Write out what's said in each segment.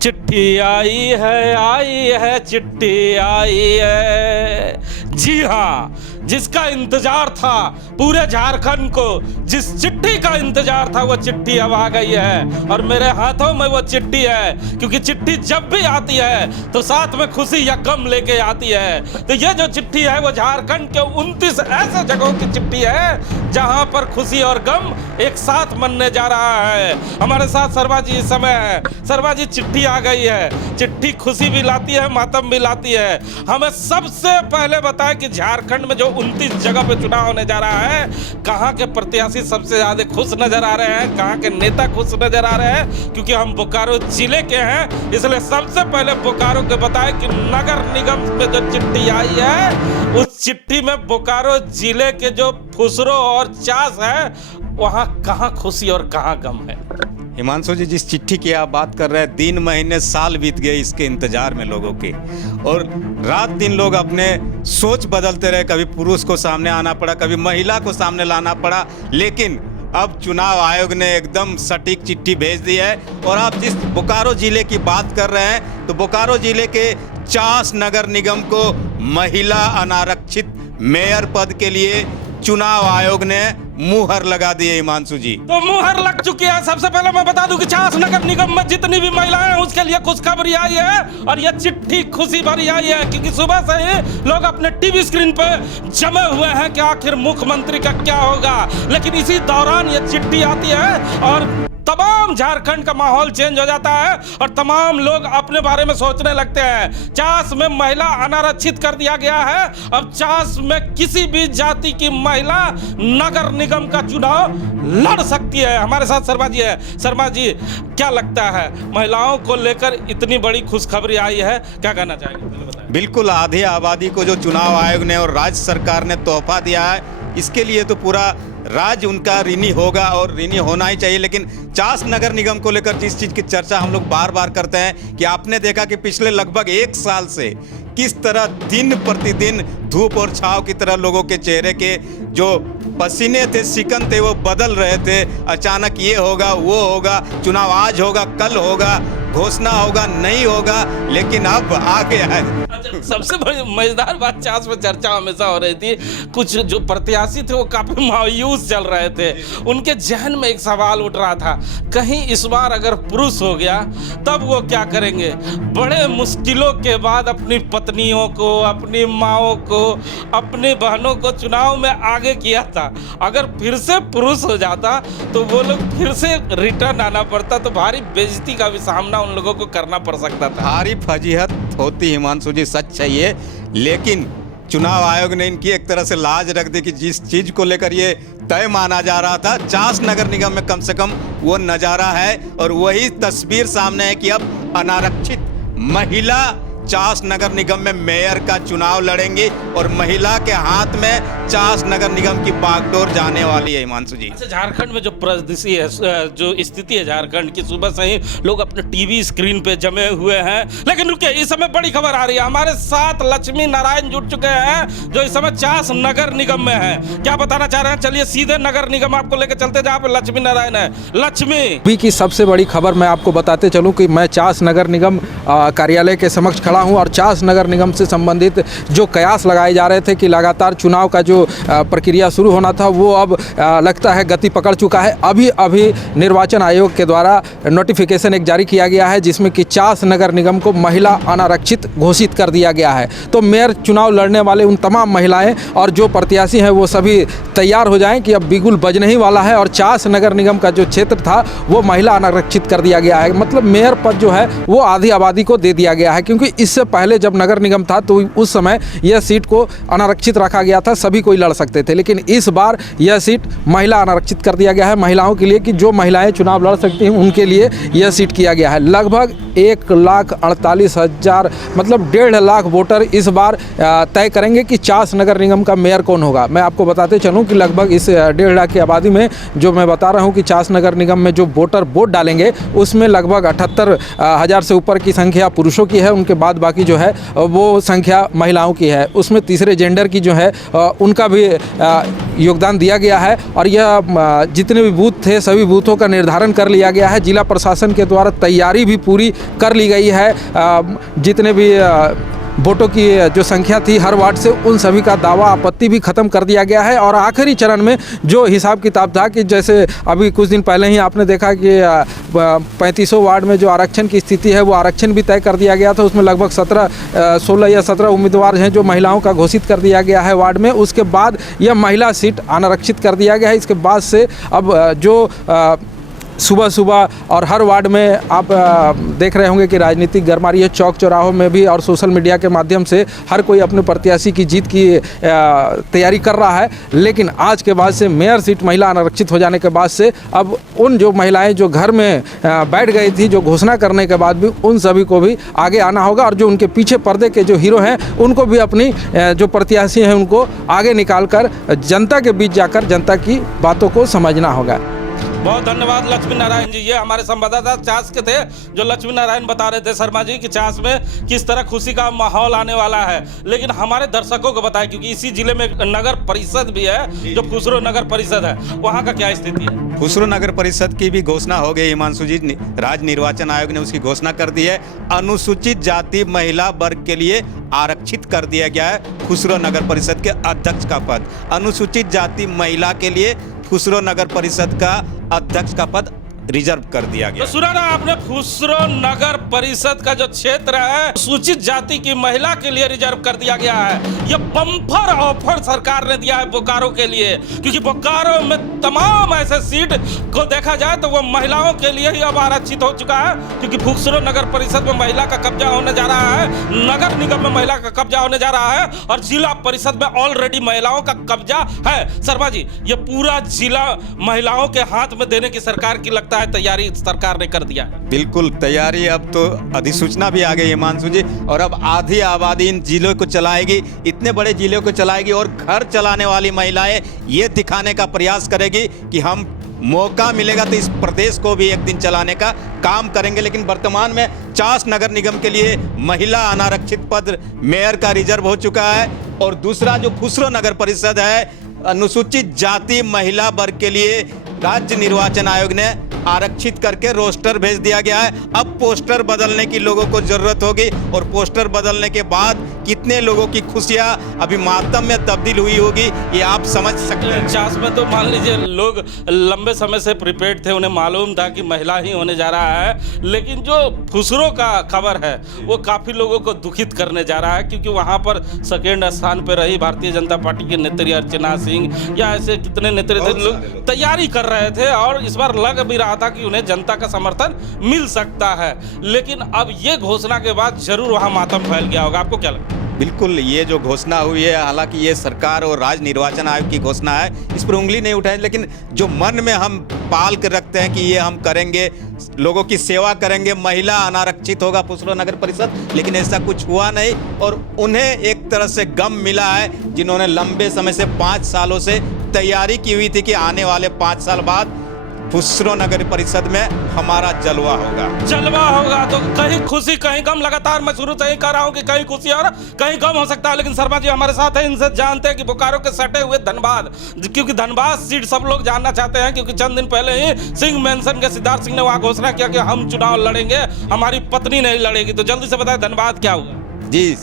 चिट्ठी आई है चिट्ठी आई है। जी हाँ, जिसका इंतजार था पूरे झारखंड को, जिस चिट्ठी का इंतजार था वो चिट्ठी अब आ गई है और मेरे हाथों में वो चिट्ठी है। क्योंकि चिट्ठी जब भी आती है तो साथ में खुशी या गम लेके आती है। तो ये जो चिट्ठी है वो झारखंड के 29 ऐसे जगहों की चिट्ठी है जहां पर खुशी और गम एक साथ मनने जा रहा है। हमारे साथ सर्वा जी इस समय है। सर्वा जी, चिट्ठी आ गई है, चिट्ठी खुशी भी लाती है, मातम भी लाती है। हमें सबसे पहले बताएं कि झारखंड में जो 29 जगह पे चुनाव होने जा रहा है, कहाँ के प्रत्याशी सबसे ज्यादा खुश नजर आ रहे हैं, कहाँ के नेता खुश नजर आ रहे हैं। क्योंकि हम बोकारो जिले के हैं, इसलिए सबसे पहले बोकारो के बताएं कि नगर निगम पे जो चिट्ठी आई है उस चिट्ठी में बोकारो जिले के जो फुसरो और चास है वहाँ कहाँ खुशी और कहाँ गम है। हिमांशु जी, जिस चिट्ठी की आप बात कर रहे हैं, दिन महीने साल बीत गए इसके इंतजार में लोगों के, और रात दिन लोग अपने सोच बदलते रहे। कभी पुरुष को सामने आना पड़ा, कभी महिला को सामने लाना पड़ा, लेकिन अब चुनाव आयोग ने एकदम सटीक चिट्ठी भेज दी है। और आप जिस बोकारो जिले की बात कर रहे हैं, तो बोकारो जिले के चास नगर निगम को महिला अनारक्षित मेयर पद के लिए चुनाव आयोग ने मुहर लगा दी है। हिमांशु जी, तो मुहर लग चुकी है। सबसे पहले मैं बता दूं कि चास नगर निगम में जितनी भी महिलाएं हैं उसके लिए खुशखबरी आई है और यह चिट्ठी खुशी भरी आई है। क्योंकि सुबह से ही लोग अपने टीवी स्क्रीन पे जमे हुए हैं कि आखिर मुख्यमंत्री का क्या होगा। लेकिन इसी दौरान यह चिट्ठी आती है और तमाम झारखंड का माहौल चेंज हो जाता है और तमाम लोग अपने बारे में सोचने लगते हैं। चास में महिला अनारक्षित कर दिया गया है। अब चास में किसी भी जाति की महिला नगर निगम का चुनाव लड़ सकती है। हमारे साथ शर्मा जी है। शर्मा जी, क्या लगता है, महिलाओं को लेकर इतनी बड़ी खुशखबरी आई है, क्या कहना चाहेंगे? बिल्कुल, आधी आबादी को जो चुनाव आयोग ने और राज्य सरकार ने तोहफा दिया है, इसके लिए तो पूरा राज्य उनका ऋणी होगा और ऋणी होना ही चाहिए। लेकिन चास नगर निगम को लेकर जिस चीज़ की चर्चा हम लोग बार बार करते हैं कि आपने देखा कि पिछले लगभग 1 साल से किस तरह दिन प्रतिदिन धूप और छाव की तरह लोगों के चेहरे के जो पसीने थे, सिकन थे, वो बदल रहे थे। अचानक ये होगा, वो होगा, चुनाव आज होगा, कल होगा, घोषणा होगा, नहीं होगा, लेकिन अब आ गया है। सबसे बड़ी मजेदार बात चास में चर्चा हमेशा हो रही थी, कुछ जो प्रत्याशी थे वो काफी मायूस चल रहे थे। उनके जहन में एक सवाल उठ रहा था, कहीं इस बार अगर पुरुष हो गया तब वो क्या करेंगे। बड़े मुश्किलों के बाद अपनी पत्नियों को, अपनी माओं को, अपनी बहनों को चुनाव में आगे किया था। अगर फिर से पुरुष हो जाता तो वो लोग फिर से रिटर्न आना पड़ता, तो भारी बेइज्जती का भी सामना उन लोगों को करना पड़ सकता था। भारी फजीहत होती। हिमांशु जी, सच चाहिए, लेकिन चुनाव आयोग ने इनकी एक तरह से लाज रख दी कि जिस चीज को लेकर ये तय माना जा रहा था, चास नगर निगम में कम से कम वो नजारा है और वही तस्वीर सामने है कि अब अनारक्षित महिला चास नगर निगम में मेयर का चुनाव लड़ेंगी और महिला के हाथ में चास नगर निगम की बागडोर जाने वाली है। हिमांशु जी, अच्छा, झारखंड में जो परिदृश्य है, जो स्थिति है झारखंड की, सुबह से ही लोग अपने टीवी स्क्रीन पे जमे हुए हैं। लेकिन रुकिए, इस समय बड़ी खबर आ रही है। हमारे साथ लक्ष्मी नारायण जुड़ चुके हैं जो इस समय चास नगर निगम में है। क्या बताना चाह रहे हैं? चलिए सीधे नगर निगम आपको लेकर चलते जहाँ पे लक्ष्मी नारायण है। लक्ष्मी, अभी की सबसे बड़ी खबर मैं आपको बताते चलूं कि मैं चास नगर निगम कार्यालय के समक्ष खड़ा हूं और चास नगर निगम से संबंधित जो कयास लगाए जा रहे थे कि लगातार चुनाव का जो प्रक्रिया शुरू होना था वो अब लगता है गति पकड़ चुका है। अभी निर्वाचन आयोग के द्वारा नोटिफिकेशन एक जारी किया गया है जिसमें कि चास नगर निगम को महिला अनारक्षित घोषित कर दिया गया है। तो मेयर चुनाव लड़ने वाले उन तमाम महिलाएं और जो प्रत्याशी हैं वो सभी तैयार हो जाएं कि अब बिगुल बजने ही वाला है और चास नगर निगम का जो क्षेत्र था वो महिला अनारक्षित कर दिया गया है। मतलब मेयर पद जो है वो आधी आबादी को दे दिया गया है, क्योंकि इससे पहले जब नगर निगम था तो उस समय यह सीट को अनारक्षित रखा गया था, सभी कोई लड़ सकते थे। लेकिन इस बार यह सीट महिला अनारक्षित कर दिया गया है, महिलाओं के लिए, कि जो महिलाएं चुनाव लड़ सकती हैं उनके लिए यह सीट किया गया है। लगभग 1,48,000 मतलब 1.5 लाख वोटर इस बार तय करेंगे कि चास नगर निगम का मेयर कौन होगा। मैं आपको बताते चलूँ कि लगभग इस 1.5 लाख की आबादी में जो मैं बता रहा हूँ कि चास नगर निगम में जो वोटर वोट डालेंगे उसमें लगभग 78,000 से ऊपर की संख्या पुरुषों की है, उनके बाद बाकी जो है वो संख्या महिलाओं की है। उसमें तीसरे जेंडर की जो है उनका भी योगदान दिया गया है और यह जितने भी बूथ थे सभी बूथों का निर्धारण कर लिया गया है। जिला प्रशासन के द्वारा तैयारी भी पूरी कर ली गई है। जितने भी वोटों की जो संख्या थी हर वार्ड से, उन सभी का दावा आपत्ति भी ख़त्म कर दिया गया है। और आखिरी चरण में जो हिसाब किताब था कि जैसे अभी कुछ दिन पहले ही आपने देखा कि 3500 वार्ड में जो आरक्षण की स्थिति है वो आरक्षण भी तय कर दिया गया था। उसमें लगभग 16 या 17 उम्मीदवार हैं जो महिलाओं का घोषित कर दिया गया है वार्ड में। उसके बाद यह महिला सीट अनारक्षित कर दिया गया है। इसके बाद से अब जो सुबह सुबह और हर वार्ड में आप देख रहे होंगे कि राजनीतिक गरमारी है, चौक चौराहों में भी और सोशल मीडिया के माध्यम से हर कोई अपने प्रत्याशी की जीत की तैयारी कर रहा है। लेकिन आज के बाद से मेयर सीट महिला अनारक्षित हो जाने के बाद से अब उन जो महिलाएं जो घर में बैठ गई थी जो घोषणा करने के बाद भी, उन सभी को भी आगे आना होगा और जो उनके पीछे पर्दे के जो हीरो हैं उनको भी अपनी जो प्रत्याशी हैं उनको आगे निकाल कर जनता के बीच जाकर जनता की बातों को समझना होगा। बहुत धन्यवाद लक्ष्मी नारायण जी। ये हमारे संवाददाता चास के थे जो लक्ष्मी नारायण बता रहे थे शर्मा जी कि चास में किस तरह खुशी का माहौल आने वाला है। लेकिन हमारे दर्शकों को बताएं, क्योंकि इसी जिले में नगर परिषद भी है जो खुसरो नगर परिषद है, वहाँ का क्या स्थिति है? खुसरो नगर परिषद की भी घोषणा हो गई हिमांशु जी। राज्य निर्वाचन आयोग ने उसकी घोषणा कर दी है। अनुसूचित जाति महिला वर्ग के लिए आरक्षित कर दिया गया है खुसरो नगर परिषद के अध्यक्ष का पद। अनुसूचित जाति महिला के लिए खुसरो नगर परिषद का अध्यक्ष का पद रिजर्व कर दिया गया। तो सुना ना आपने, खुसरो नगर परिषद का जो क्षेत्र है सूचित जाति की महिला के लिए रिजर्व कर दिया गया है। ये बम्पर ऑफर सरकार ने दिया है बोकारो के लिए, क्योंकि बोकारो में तमाम ऐसे सीट को देखा जाए तो वो महिलाओं के लिए ही अब आरक्षित हो चुका है। क्योंकि खुसरो नगर परिषद में महिला का कब्जा होने जा रहा है, नगर निगम में महिला का कब्जा होने जा रहा है और जिला परिषद में ऑलरेडी महिलाओं का कब्जा है। शर्मा जी, ये पूरा जिला महिलाओं के हाथ में देने की सरकार की लगता है तैयारी सरकार ने कर दिया है। बिल्कुल तैयारी, अब तो अधिसूचना भी आ गई हिमांशु जी। और अब आधी आबादी इन जिलों को चलाएगी, इतने बड़े जिलों को चलाएगी और घर चलाने वाली महिलाएं ये दिखाने का प्रयास करेगी कि हम मौका मिलेगा तो इस प्रदेश को भी एक दिन चलाने का काम करेंगे। लेकिन वर्तमान में चास नगर निगम के लिए महिला अनारक्षित पद मेयर का रिजर्व हो चुका है। और दूसरा जो खुसरो नगर परिषद है, अनुसूचित जाति महिला वर्ग के लिए राज्य निर्वाचन आयोग ने आरक्षित करके रोस्टर भेज दिया गया है। अब पोस्टर बदलने की लोगों को जरूरत होगी और पोस्टर बदलने के बाद कितने लोगों की खुशियां अभी मातम में तब्दील हुई होगी ये आप समझ सकते हैं। चास में तो मान लीजिए लोग लंबे समय से प्रिपेयर्ड थे, उन्हें मालूम था कि महिला ही होने जा रहा है। लेकिन जो खुसरो का खबर है वो काफ़ी लोगों को दुखित करने जा रहा है, क्योंकि वहाँ पर सेकेंड स्थान पर रही भारतीय जनता पार्टी के नेत्री अर्चना सिंह या ऐसे कितने नेत्री थे, लोग तैयारी कर रहे थे और इस बार लग भी रहा था कि उन्हें जनता का समर्थन मिल सकता है। लेकिन अब ये घोषणा के बाद जरूर वहां मातम फैल गया होगा, आपको क्या लगता है? बिल्कुल, ये जो घोषणा हुई है, हालांकि ये सरकार और राज्य निर्वाचन आयोग की घोषणा है, इस पर उंगली नहीं उठाएं, लेकिन जो मन में हम पाल कर रखते हैं कि ये हम करेंगे, लोगों की सेवा करेंगे, महिला अनारक्षित होगा खुसरो नगर परिषद, लेकिन ऐसा कुछ हुआ नहीं। और उन्हें एक तरह से गम मिला है जिन्होंने लंबे समय से 5 सालों से तैयारी की हुई थी कि आने वाले 5 साल बाद खुसरो नगर परिषद में हमारा जलवा होगा। जलवा होगा तो कहीं खुशी कहीं गम, लगातार मैं शुरू से ही कह रहा हूं कि कहीं खुशी और कहीं गम हो सकता है। लेकिन शर्मा जी हमारे साथ हैं, इनसे जानते हैं कि बोकारो के सटे हुए धनबाद, क्योंकि धनबाद सीट सब लोग जानना चाहते हैं, क्योंकि चंद दिन पहले ही सिंह मेंशन के सिद्धार्थ सिंह ने वहां घोषणा किया कि हम चुनाव लड़ेंगे, हमारी पत्नी नहीं लड़ेगी। तो जल्दी से बताएं धनबाद क्या हुआ? जी,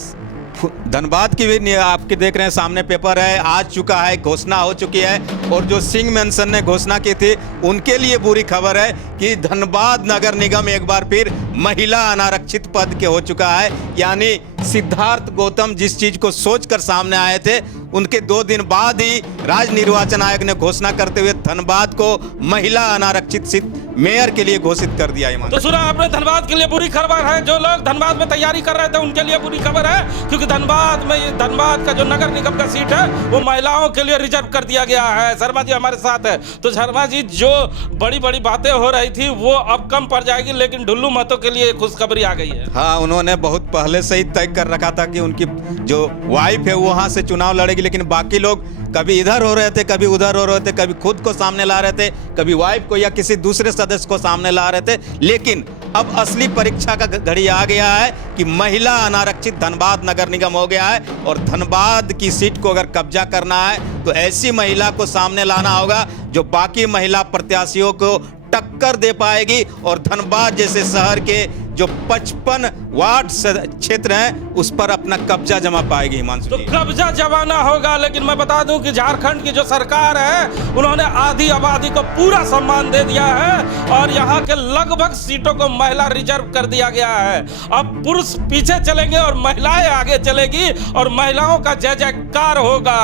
धनबाद की भी आपके देख रहे हैं सामने पेपर है, आ चुका है, घोषणा हो चुकी है। और जो सिंह मेंशन ने घोषणा की थी उनके लिए बुरी खबर है कि धनबाद नगर निगम एक बार फिर महिला अनारक्षित पद के हो चुका है। यानी सिद्धार्थ गौतम जिस चीज को सोचकर सामने आए थे, उनके 2 दिन बाद ही राज्य निर्वाचन आयोग ने घोषणा करते हुए धनबाद को महिला अनारक्षित सीट मेयर के लिए घोषित कर दिया। तो सुना आपने, धनबाद के लिए बुरी खबर है। जो लोग धनबाद में तैयारी कर रहे थे उनके लिए बुरी खबर है, क्योंकि धनबाद का जो नगर निगम का सीट है वो महिलाओं के लिए रिजर्व कर दिया गया है। शर्मा जी हमारे साथ है। तो शर्मा जी, जो बड़ी बड़ी बातें हो रही थी वो अब कम पड़ जाएगी, लेकिन ढुल्लू महतो के लिए खुशखबरी आ गई है। हाँ, उन्होंने बहुत पहले से ही तय कर रखा था कि उनकी जो वाइफ है वहां से चुनाव लड़ेगी, लेकिन बाकी लोग कभी इधर हो रहे थे, कभी उधर हो रहे थे, कभी खुद को सामने ला रहे थे, कभी वाइफ को या किसी दूसरे सदस्य को सामने ला रहे थे। लेकिन अब असली परीक्षा का घड़ी आ गया है कि महिला अनारक्षित धनबाद नगर निगम हो गया है और धनबाद की सीट को अगर कब्जा करना है तो ऐसी महिला को सामने लाना होगा जो बाकी महिला प्रत्याशियों को टक्कर दे पाएगी और धनबाद जैसे शहर के जो 55 वार्ड क्षेत्र हैं उस पर अपना कब्जा जमा पाएगी हिमांशु तो जी। कब्जा जमाना होगा, लेकिन मैं बता दूं कि झारखंड की जो सरकार है उन्होंने आधी आबादी को पूरा सम्मान दे दिया है और यहाँ के लगभग सीटों को महिला रिजर्व कर दिया गया है। अब पुरुष पीछे चलेंगे और महिलाएं आगे चलेगी और महिलाओं का जय जयकार होगा।